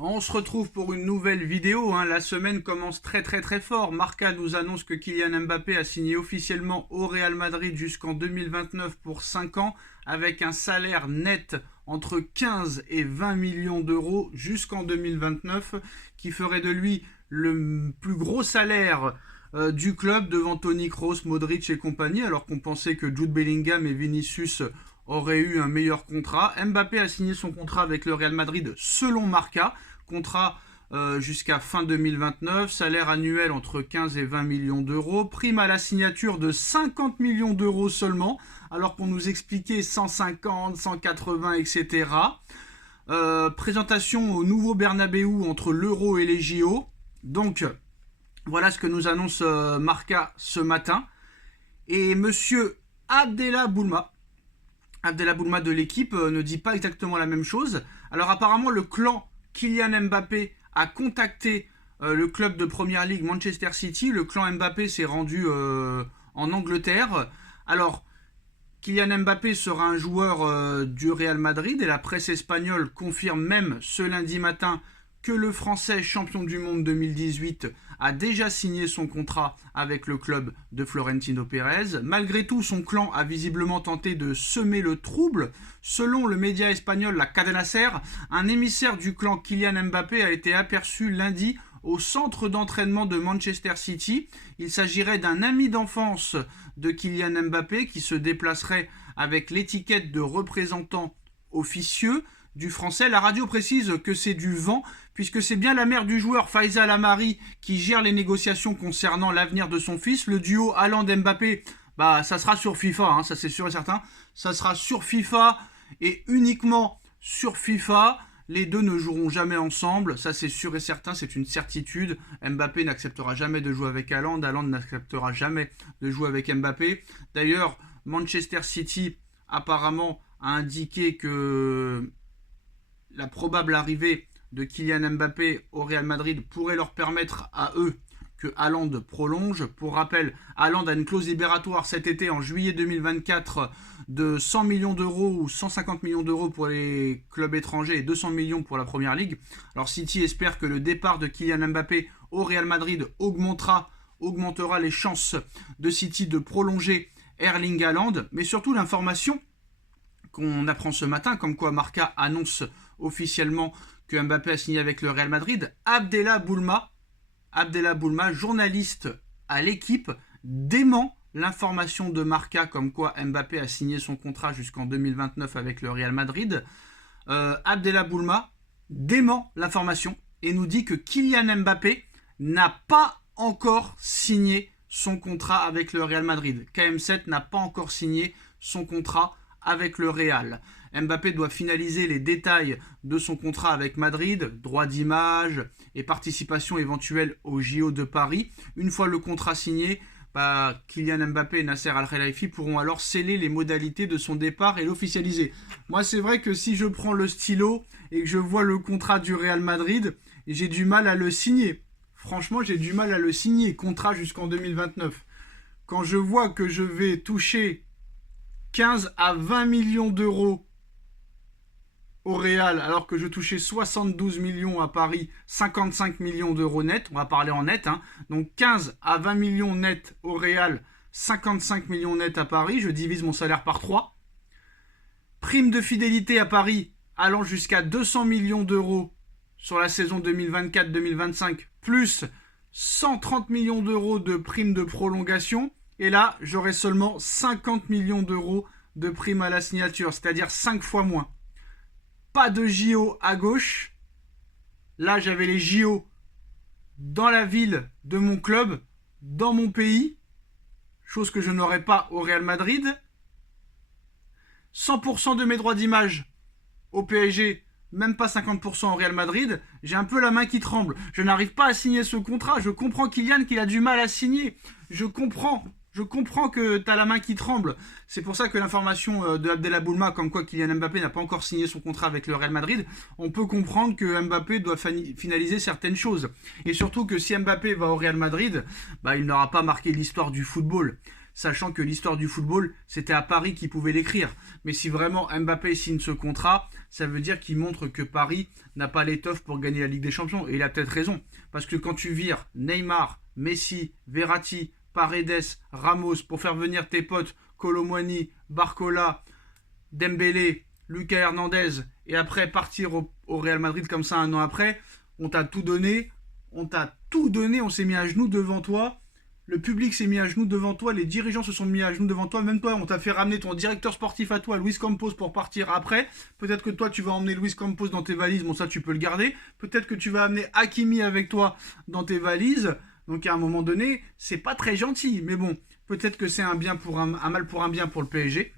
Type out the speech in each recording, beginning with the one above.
On se retrouve pour une nouvelle vidéo. La semaine commence très fort. Marca nous annonce que Kylian Mbappé a signé officiellement au Real Madrid jusqu'en 2029 pour 5 ans avec un salaire net entre 15 et 20 millions d'euros jusqu'en 2029 qui ferait de lui le plus gros salaire du club devant Toni Kroos, Modric et compagnie, alors qu'on pensait que Jude Bellingham et Vinicius auraient eu un meilleur contrat. Mbappé a signé son contrat avec le Real Madrid selon Marca, contrat jusqu'à fin 2029, salaire annuel entre 15 et 20 millions d'euros, prime à la signature de 50 millions d'euros seulement, alors qu'on nous expliquait 150, 180, etc. Présentation au nouveau Bernabéu entre l'Euro et les JO. Donc, voilà ce que nous annonce Marca ce matin. Et monsieur Abdellah Boulma de l'équipe ne dit pas exactement la même chose. Alors apparemment le clan Kylian Mbappé a contacté le club de Première Ligue Manchester City. Le clan Mbappé s'est rendu en Angleterre. Alors Kylian Mbappé sera un joueur du Real Madrid et la presse espagnole confirme même ce lundi matin que le Français champion du monde 2018 a déjà signé son contrat avec le club de Florentino Pérez. Malgré tout, son clan a visiblement tenté de semer le trouble. Selon le média espagnol La Cadena Ser, un émissaire du clan Kylian Mbappé a été aperçu lundi au centre d'entraînement de Manchester City. Il s'agirait d'un ami d'enfance de Kylian Mbappé qui se déplacerait avec l'étiquette de représentant officieux du français. La radio précise que c'est du vent, puisque c'est bien la mère du joueur, Faiza Lamari, qui gère les négociations concernant l'avenir de son fils. Le duo Haaland-Mbappé, ça sera sur FIFA, ça c'est sûr et certain. Ça sera sur FIFA et uniquement sur FIFA. Les deux ne joueront jamais ensemble, ça c'est sûr et certain, c'est une certitude. Mbappé n'acceptera jamais de jouer avec Haaland, Haaland n'acceptera jamais de jouer avec Mbappé. D'ailleurs, Manchester City apparemment a indiqué que la probable arrivée de Kylian Mbappé au Real Madrid pourrait leur permettre à eux que Haaland prolonge. Pour rappel, Haaland a une clause libératoire cet été en juillet 2024 de 100 millions d'euros ou 150 millions d'euros pour les clubs étrangers et 200 millions pour la Première Ligue. Alors City espère que le départ de Kylian Mbappé au Real Madrid augmentera les chances de City de prolonger Erling Haaland, mais surtout l'information qu'on apprend ce matin, comme quoi Marca annonce officiellement que Mbappé a signé avec le Real Madrid. Abdellah Boulma, journaliste à l'équipe, dément l'information de Marca comme quoi Mbappé a signé son contrat jusqu'en 2029 avec le Real Madrid. Abdellah Boulma dément l'information et nous dit que Kylian Mbappé n'a pas encore signé son contrat avec le Real Madrid. KM7 n'a pas encore signé son contrat avec le Real. Mbappé doit finaliser les détails de son contrat avec Madrid, droit d'image et participation éventuelle au JO de Paris. Une fois le contrat signé, Kylian Mbappé et Nasser Al-Khelaifi pourront alors sceller les modalités de son départ et l'officialiser. Moi, c'est vrai que si je prends le stylo et que je vois le contrat du Real Madrid, j'ai du mal à le signer. Franchement, j'ai du mal à le signer, contrat jusqu'en 2029. Quand je vois que je vais toucher 15 à 20 millions d'euros au Real, alors que je touchais 72 millions à Paris, 55 millions d'euros net, on va parler en net, donc 15 à 20 millions net au Real, 55 millions net à Paris, je divise mon salaire par 3. Prime de fidélité à Paris allant jusqu'à 200 millions d'euros sur la saison 2024-2025, plus 130 millions d'euros de prime de prolongation, et là, j'aurai seulement 50 millions d'euros de prime à la signature, c'est-à-dire 5 fois moins. Pas de JO à gauche. Là, j'avais les JO dans la ville de mon club, dans mon pays, chose que je n'aurais pas au Real Madrid. 100% de mes droits d'image au PSG, même pas 50% au Real Madrid. J'ai un peu la main qui tremble. Je n'arrive pas à signer ce contrat. Je comprends Kylian qu'il a du mal à signer. Je comprends que tu as la main qui tremble. C'est pour ça que l'information de Abdellah Boulma, comme quoi Kylian Mbappé n'a pas encore signé son contrat avec le Real Madrid, on peut comprendre que Mbappé doit finaliser certaines choses. Et surtout que si Mbappé va au Real Madrid, il n'aura pas marqué l'histoire du football. sachant que l'histoire du football, c'était à Paris qui pouvait l'écrire. Mais si vraiment Mbappé signe ce contrat, ça veut dire qu'il montre que Paris n'a pas l'étoffe pour gagner la Ligue des Champions. Et il a peut-être raison. Parce que quand tu vires Neymar, Messi, Verratti, Paredes, Ramos pour faire venir tes potes Kolo Muani, Barcola, Dembélé, Lucas Hernandez et après partir au Real Madrid comme ça un an après, on t'a tout donné, on s'est mis à genoux devant toi, le public s'est mis à genoux devant toi, les dirigeants se sont mis à genoux devant toi, même toi on t'a fait ramener ton directeur sportif à toi, Luis Campos, pour partir après. Peut-être que toi tu vas emmener Luis Campos dans tes valises, bon ça tu peux le garder, peut-être que tu vas amener Hakimi avec toi dans tes valises, donc à un moment donné c'est pas très gentil, mais bon, peut-être que c'est un mal pour un bien pour le PSG.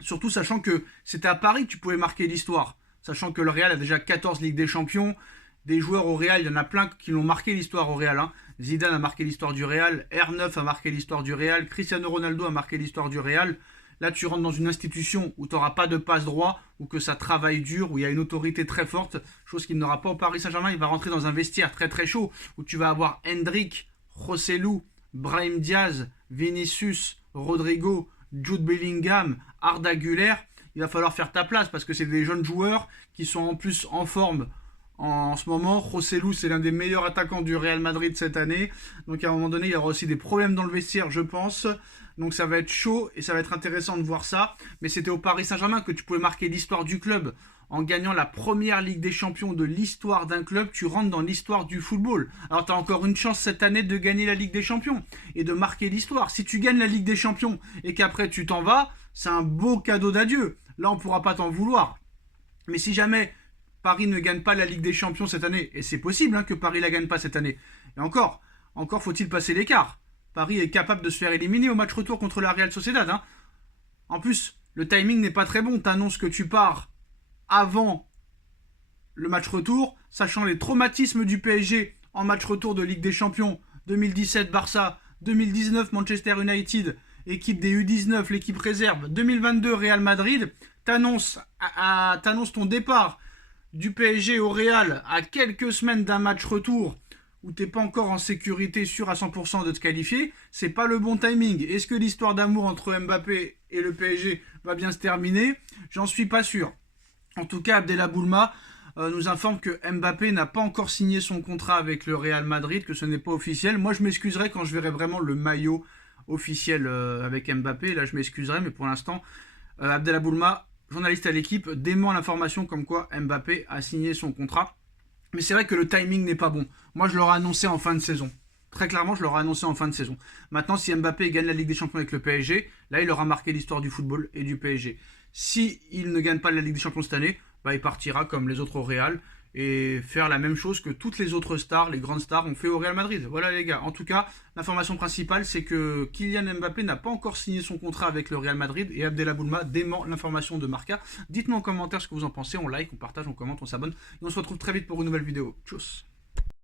Surtout sachant que c'était à Paris que tu pouvais marquer l'histoire. Sachant que le Real a déjà 14 Ligues des Champions. Des joueurs au Real, il y en a plein qui l'ont marqué l'histoire au Real. Hein. Zidane a marqué l'histoire du Real. R9 a marqué l'histoire du Real. Cristiano Ronaldo a marqué l'histoire du Real. Là, tu rentres dans une institution où tu n'auras pas de passe droit, où que ça travaille dur, où il y a une autorité très forte, chose qu'il n'aura pas au Paris Saint-Germain. Il va rentrer dans un vestiaire très très chaud, où tu vas avoir Hendrick, Rossellou, Brahim Diaz, Vinicius, Rodrigo, Jude Bellingham, Arda Güler. Il va falloir faire ta place parce que c'est des jeunes joueurs qui sont en plus en forme en ce moment. Rossellou, c'est l'un des meilleurs attaquants du Real Madrid cette année. Donc à un moment donné, il y aura aussi des problèmes dans le vestiaire, je pense. Donc ça va être chaud et ça va être intéressant de voir ça. Mais c'était au Paris Saint-Germain que tu pouvais marquer l'histoire du club. En gagnant la première Ligue des Champions de l'histoire d'un club, tu rentres dans l'histoire du football. Alors tu as encore une chance cette année de gagner la Ligue des Champions et de marquer l'histoire. Si tu gagnes la Ligue des Champions et qu'après tu t'en vas, c'est un beau cadeau d'adieu. Là, on ne pourra pas t'en vouloir. Mais si jamais Paris ne gagne pas la Ligue des Champions cette année, et c'est possible que Paris ne la gagne pas cette année, et encore faut-il passer l'écart. Paris est capable de se faire éliminer au match retour contre la Real Sociedad. Hein. En plus, le timing n'est pas très bon. Tu annonces que tu pars avant le match retour, sachant les traumatismes du PSG en match retour de Ligue des Champions 2017 Barça, 2019 Manchester United, équipe des U19, l'équipe réserve, 2022 Real Madrid, t'annonces ton départ du PSG au Real à quelques semaines d'un match retour où t'es pas encore en sécurité sûr à 100% de te qualifier, c'est pas le bon timing. Est-ce que l'histoire d'amour entre Mbappé et le PSG va bien se terminer? J'en suis pas sûr. En tout cas, Abdellah Boulma nous informe que Mbappé n'a pas encore signé son contrat avec le Real Madrid, que ce n'est pas officiel. Moi, je m'excuserai quand je verrai vraiment le maillot officiel avec Mbappé. Là, je m'excuserai, mais pour l'instant, Abdellah Boulma, journaliste à l'équipe, dément l'information comme quoi Mbappé a signé son contrat. Mais c'est vrai que le timing n'est pas bon. Moi, je l'aurais annoncé en fin de saison. Très clairement, je l'aurais annoncé en fin de saison. Maintenant, si Mbappé gagne la Ligue des Champions avec le PSG, là, il aura marqué l'histoire du football et du PSG. Si il ne gagne pas la Ligue des Champions cette année, il partira comme les autres au Real et faire la même chose que toutes les autres stars, les grandes stars ont fait au Real Madrid. Voilà les gars. En tout cas, l'information principale, c'est que Kylian Mbappé n'a pas encore signé son contrat avec le Real Madrid et Abdellah Boulma dément l'information de Marca. Dites-nous en commentaire ce que vous en pensez, on like, on partage, on commente, on s'abonne et on se retrouve très vite pour une nouvelle vidéo. Tchuss.